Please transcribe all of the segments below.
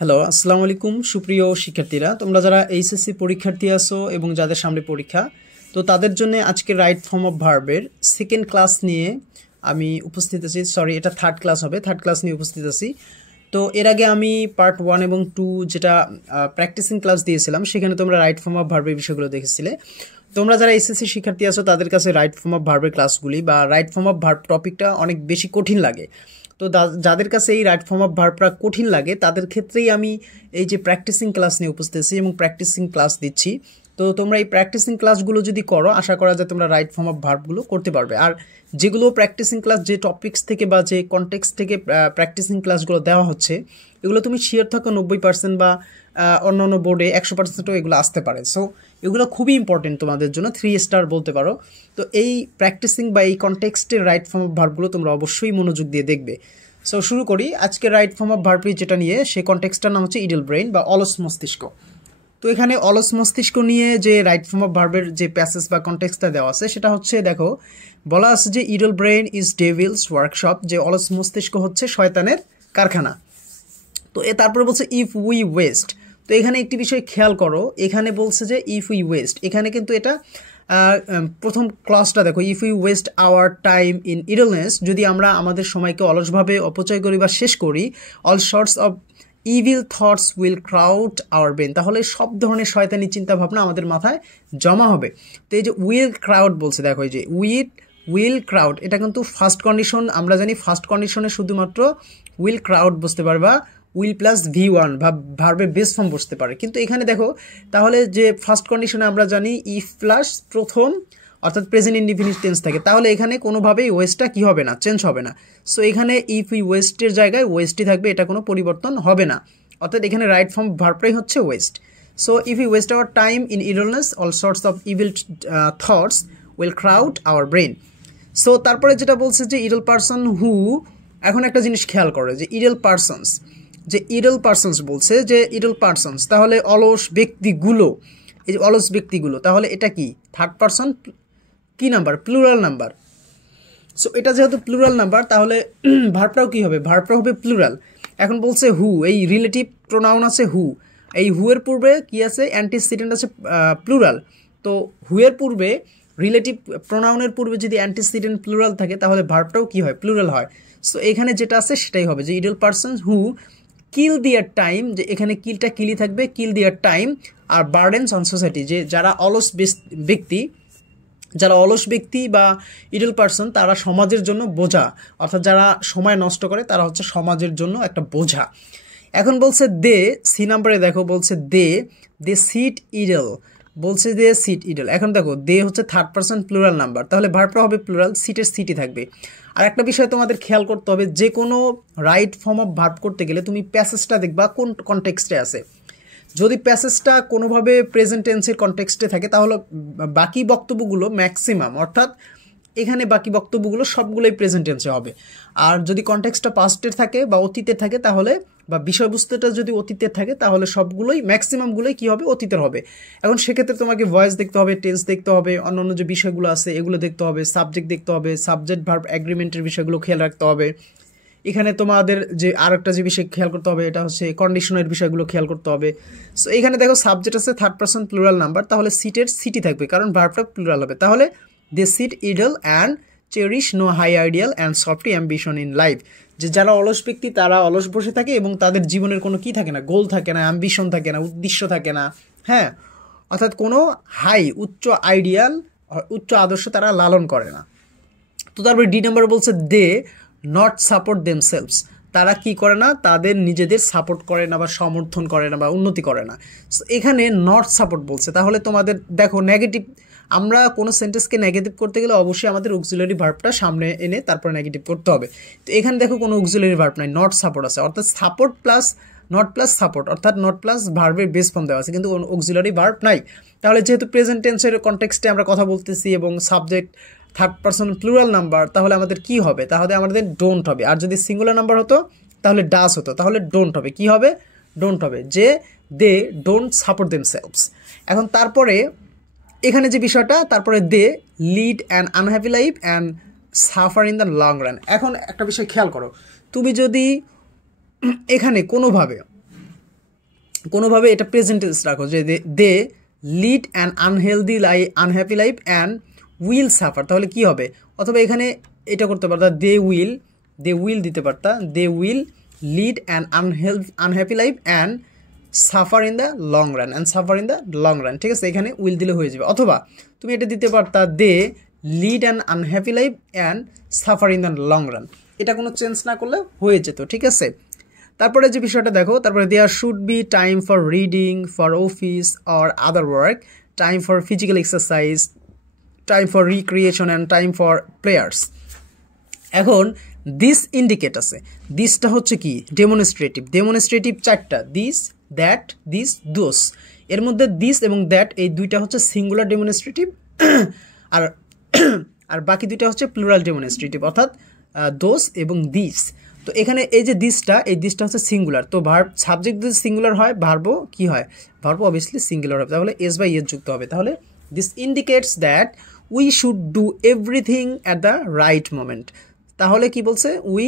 Hello, আসসালামু আলাইকুম সুপ্রিয় শিক্ষার্থীরা। তোমরা যারা এইচএসসি পরীক্ষার্থী আছো এবং যাদের সামনে পরীক্ষা, তো তাদের জন্য আজকে রাইট ফর্ম অফ ভার্বের সেকেন্ড ক্লাস নিয়ে আমি উপস্থিত আছি। সরি, এটা থার্ড ক্লাস হবে, থার্ড ক্লাস নিয়ে উপস্থিত আছি। তো এর আগে আমি পার্ট 1 এবং 2 যেটা প্র্যাকটিসিং ক্লাস দিয়েছিলাম, সেখানে তোমরা রাইট ফর্ম অফ ভার্বের বিষয়গুলো দেখেছিলে। তোমরা যারা এসএসসি শিক্ষার্থী আছো তাদের কাছে রাইট ফর্ম অফ ভার্বের ক্লাসগুলি বা রাইট ফর্ম অফ ভার্ব টপিকটা অনেক বেশি কঠিন লাগে। তো যাদের কাছে এই রাইট ফর্ম অফ ভার্বটা কঠিন লাগে তাদের ক্ষেত্রেই আমি এই যে প্র্যাকটিসিং ক্লাস নিয়ে উপস্থিত আছি এবং প্র্যাকটিসিং ক্লাস দিচ্ছি। তো তোমরা এই প্র্যাকটিসিং ক্লাসগুলো যদি করো, আশা করা যায় তোমরা রাইট ফর্ম অফ ভার্বগুলো করতে পারবে। আর যেগুলো প্র্যাকটিসিং ক্লাস, যে টপিকস থেকে বা যে কনটেক্সট থেকে প্র্যাকটিসিং ক্লাসগুলো দেওয়া হচ্ছে, এগুলো তুমি শিওর থাকো 90% বা অন্য অন্য বোর্ডে 100%ও এগুলো আসতে পারে। সো এগুলো খুবই ইম্পর্টেন্ট তোমাদের জন্য, 3 স্টার বলতে পারো। তো এই প্র্যাকটিসিং বা এই কনটেক্সটের রাইট ফর্ম অফ ভার্বগুলো তোমরা অবশ্যই মনোযোগ দিয়ে দেখবে। সো শুরু করি আজকে রাইট ফর্ম অফ ভার্ব যেটা নিয়ে, সেই কনটেক্সটটার নাম হচ্ছে ইডল ব্রেইন বা অলস মস্তিষ্ক। তো এখানে অলস মস্তিষ্ক নিয়ে যে রাইট ফর্ম অফ ভার্বের যে প্যাসেজ বা কনটেক্সটটা দেওয়া আছে, সেটা হচ্ছে, দেখো বলা আছে যে idle brain is Devil's workshop, যে অলস মস্তিষ্ক হচ্ছে শয়তানের কারখানা। তো তারপরে বলছে ইফ উই ওয়েস্ট। তো এখানে একটি বিষয় খেয়াল করো, এখানে বলছে যে ইফ উই ওয়েস্ট, এখানে কিন্তু এটা প্রথম ক্লজটা দেখো, if we waste our time in idleness, যদি আমরা আমাদের সময়কে অলসভাবে অপচয় করি বা শেষ করি, all sorts of evil thoughts will crowd our brain, তাহলে সব ধরনের শয়তানি চিন্তা ভাবনা আমাদের মাথায় জমা হবে। তো এই যে উইল ক্রাউড বলছে, দেখো এই যে উইল ক্রাউড, এটা কিন্তু ফার্স্ট কন্ডিশন। আমরা জানি ফার্স্ট কন্ডিশনে শুধুমাত্র উইল ক্রাউড বুঝতে পারবা, উইল প্লাস V1 ভার্বের বেস ফর্ম বসতে পারে। কিন্তু এখানে দেখো, তাহলে যে ফার্স্ট কন্ডিশনে আমরা জানি ইফ প্লাস প্রথম অর্থাৎ প্রেজেন্ট ইনডিফিনিট টেন্স থাকে, তাহলে এখানে কোনোভাবেই ওয়েস্টটা কি হবে না, চেঞ্জ হবে না। সো এখানে ইফ উই ওয়েস্টের জায়গায় ওয়েস্টই থাকবে, এটা কোনো পরিবর্তন হবে না। অর্থাৎ এখানে রাইট ফর্ম ভার্বটাই হচ্ছে waste. So if we waste our time in idleness, all sorts of evil thoughts will crowd our brain. So তারপরে যেটা বলছে যে ইডল পারসন হু, এখন একটা জিনিস খেয়াল করে যে ইডল পারসনস, যে ইডল পারসনস বলছে যে ইডল পারসনস, তাহলে অলস ব্যক্তিগুলো, এই যে অলস ব্যক্তিগুলো, তাহলে এটা কি থার্ড পারসন কি নাম্বার, প্লুরাল নাম্বার। সো এটা যেহেতু প্লুরাল নাম্বার, তাহলে ভার্বটাও কি হবে, ভার্বটা হবে প্লুরাল। এখন বলছে হু, এই রিলেটিভ প্রোনাউন আছে হু, এই হু এর পূর্বে কি আছে, অ্যান্টিসিডেন্ট আছে প্লুরাল। তো হু এর পূর্বে, রিলেটিভ প্রোনাউনের পূর্বে যদি অ্যান্টিসিডেন্ট প্লুরাল থাকে, তাহলে ভার্বটাও কি হয়, প্লুরাল হয়। সো এখানে যেটা আছে সেটাই হবে, যে ইডল পারসন হু কিল দিয়ার টাইম, যে এখানে কিলটা কিলি থাকবে, কিল দিয়ার টাইম আর বার্ডেনস অন সোসাইটি, যে যারা অলস ব্যক্তি, যারা অলস ব্যক্তি বা ইডল পারসন, তারা সমাজের জন্য বোঝা, অর্থাৎ যারা সময় নষ্ট করে তারা হচ্ছে সমাজের জন্য একটা বোঝা। এখন বলছে দে, সি নাম্বারে দেখো বলছে দে সিট ইডল, বলছে দে সিট ইডল। এখন দেখো দে হচ্ছে থার্ড পারসন প্লুরাল নাম্বার, তাহলে ভার্বটা হবে প্লুরাল, সিটের সিটি থাকবে। আর একটা বিষয় তোমাদের খেয়াল করতে হবে, যে কোনো রাইট ফর্ম অফ ভার্ব করতে গেলে তুমি প্যাসেজটা দেখবা কোন কনটেক্সটে আছে। যদি প্যাসেজটা কোনোভাবে প্রেজেন্ট টেন্সের কনটেক্সটে থাকে, তাহলে বাকি বক্তব্যগুলো ম্যাক্সিমাম, অর্থাৎ এখানে বাকি বক্তব্যগুলো সবগুলোই প্রেজেন্ট টেন্সে হবে। আর যদি কনটেক্সটটা পাস্টের থাকে বা অতীতের থাকে, তাহলে বা বিষয়বস্তুটা যদি অতীতের থাকে, তাহলে সবগুলোই ম্যাক্সিমামগুলোই কী হবে, অতীতের হবে। এখন সেক্ষেত্রে তোমাকে ভয়েস দেখতে হবে, টেন্স দেখতে হবে, অন্যান্য যে বিষয়গুলো আছে এগুলো দেখতে হবে, সাবজেক্ট দেখতে হবে, সাবজেক্ট ভার্ব অ্যাগ্রিমেন্টের বিষয়গুলো খেয়াল রাখতে হবে। এখানে তোমাদের যে আরেকটা যে বিষয় খেয়াল করতে হবে, এটা হচ্ছে কন্ডিশনের বিষয়গুলো খেয়াল করতে হবে। সো এখানে দেখো সাবজেক্ট আছে থার্ড পারসন প্লুরাল নাম্বার, তাহলে সিটের সিটি থাকবে, কারণ ভার্বটা প্লুরাল হবে। তাহলে they sit idle and cherish no high ideal and softy ambition in life, যে যারা অলস ব্যক্তি তারা অলস বসে থাকে এবং তাদের জীবনের কোনো কি থাকে না, গোল থাকে না, অ্যাম্বিশন থাকে না, উদ্দেশ্য থাকে না, হ্যাঁ, অর্থাৎ কোনো উচ্চ আইডিয়াল, উচ্চ আদর্শ তারা লালন করে না। তো তারপরে ডি নাম্বার বলছে দে নট সাপোর্ট দেমসেলভস, তারা কি করে না, তাদের নিজেদের সাপোর্ট করে না বা সমর্থন করে না বা উন্নতি করে না। এখানে নট সাপোর্ট বলছে, তাহলে তোমাদের দেখো নেগেটিভ, আমরা কোনো সেন্টেন্সকে নেগেটিভ করতে গেলে অবশ্যই আমাদের অক্সিলারি ভার্বটা সামনে এনে তারপরে নেগেটিভ করতে হবে। তো এখানে দেখো কোনো অক্সিলারি ভার্ব নাই, নট সাপোর্ট আছে, অর্থাৎ support plus not plus support, অর্থাৎ নট প্লাস ভার্বের বেস ফর্ম দেওয়া আছে, কিন্তু অক্সিলারি ভার্ব নাই। তাহলে যেহেতু প্রেজেন্ট টেন্সের কনটেক্সটে আমরা কথা বলতেছি এবং subject third person plural number, তাহলে আমাদের কি হবে, তাহলে আমাদের ডোন্ট হবে। আর যদি সিঙ্গুলার নাম্বার হতো তাহলে ডাস হতো, তাহলে ডোন্ট হবে। কি হবে, ডোন্ট হবে, যে দে ডোন্ট সাপোর্ট দেমসেলভস। এখন তারপরে এখানে যে বিষয়টা, তারপরে they lead an unhappy life and suffer in the long run. এখন একটা বিষয় খেয়াল করো, তুমি যদি এখানে কোনোভাবে কোনোভাবে এটা প্রেজেন্ট টেন্স রাখো যে they lead an unhappy life and will suffer, তাহলে কি হবে? অথবা এখানে এটা করতে পারতা, দে উইল দিতে পারতা, they will lead an unhappy life and suffer in the long run, ঠিক আছে? এখানে উইল দিলে হয়ে যাবে। অথবা তুমি এটা দিতে পারতা, they lead an unhappy life and suffer in the long run, এটা কোনো চেঞ্জ না করলে হয়ে যেত, ঠিক আছে? তারপরে যে বিষয়টা দেখো, তারপরে there should be time for reading, for office or other work, time for physical exercise, time for recreation and time for players. এখন দিস ইন্ডিকেট আছে, দিসটা হচ্ছে কি ডেমনস্ট্রেটিভ চারটা, দিস, দ্যাট, দিস, দোস। এর মধ্যে দিস এবং দ্যাট এই দুইটা হচ্ছে সিঙ্গুলার ডেমনস্ট্রেটিভ, আর আর বাকি দুইটা হচ্ছে প্লুরাল ডেমনস্ট্রেটিভ, অর্থাৎ দোস এবং দিস। তো এখানে এই যে এই দিসটা হচ্ছে সিঙ্গুলার, তো ভার্ব সাবজেক্ট যদি সিঙ্গুলার হয় ভার্বও কি হয়? ভার্বও অবভিয়াসলি সিঙ্গুলার হবে, তাহলে এস বাই এস যুক্ত হবে। তাহলে this indicates that we should do everything at the right moment. তাহলে কি বলছে? উই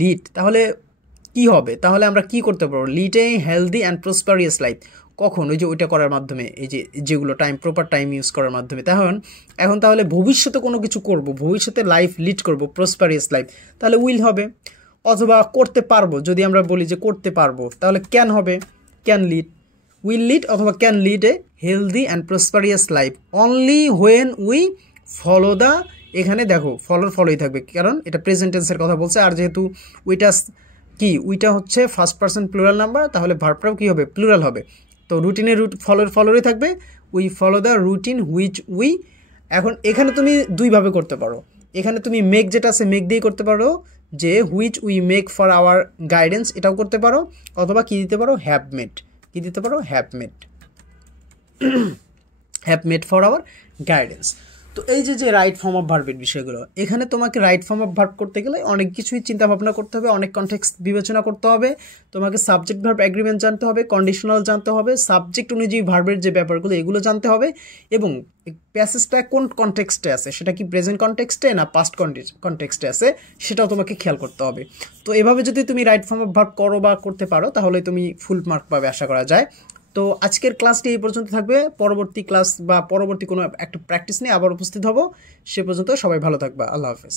লিড, তাহলে কি হবে? তাহলে আমরা কি করতে পারবো? Lead a healthy and prosperous life. কখন? ওই যে ওইটা করার মাধ্যমে, এই যে যেগুলো প্রপার টাইম ইউজ করার মাধ্যমে। এখন তাহলে ভবিষ্যতে কোনো কিছু করব, ভবিষ্যতে লাইফ লিড করব, প্রসপারিয়াস লাইফ, তাহলে উইল হবে। অথবা করতে পারবো, যদি আমরা বলি যে করতে পারবো, তাহলে ক্যান হবে, ক্যান লিড, উইল লিড অথবা can lead a healthy and prosperous life only when we follow the, এখানে দেখো ফলোই থাকবে, কারণ এটা প্রেজেন্ট টেন্সের কথা বলছে। আর যেহেতু উইটা হচ্ছে ফার্স্ট পারসন প্লুরাল নাম্বার, তাহলে ভার্বটাও কি হবে? প্লুরাল হবে। তো রুটিনের ফলোরই থাকবে, we follow the routine which we. এখন এখানে তুমি দুইভাবে করতে পারো, এখানে তুমি মেক যেটা আছে মেক দিয়ে করতে পারো, যে which we make for our guidance, এটাও করতে পারো। অথবা কি দিতে পারো? Have made for our guidance. তো এই যে রাইট ফর্ম অফ ভার্বের বিষয়গুলো, এখানে তোমাকে রাইট ফর্ম অফ ভার্ব করতে গেলে অনেক কিছুই চিন্তা ভাবনা করতে হবে, অনেক কনটেক্সট বিবেচনা করতে হবে। তোমাকে সাবজেক্ট ভার্ব এগ্রিমেন্ট জানতে হবে, কন্ডিশনাল জানতে হবে, সাবজেক্ট অনুযায়ী ভার্বের যে ব্যাপারগুলো এগুলো জানতে হবে, এবং প্যাসেজটা কোন কনটেক্সটে আছে, সেটা কি প্রেজেন্ট কনটেক্সটে না পাস্ট কনটেক্সটে আছে, সেটাও তোমাকে খেয়াল করতে হবে। তো এভাবে যদি তুমি রাইট ফর্ম অফ ভার্ব করো বা করতে পারো, তাহলে তুমি ফুল মার্ক পাবে আশা করা যায়। তো আজকের ক্লাসটি এই পর্যন্ত থাকবে, পরবর্তী ক্লাস বা পরবর্তী কোনো একটা প্র্যাকটিস নিয়ে আবার উপস্থিত হব। সে পর্যন্ত সবাই ভালো থাকবা। আল্লাহ হাফেজ।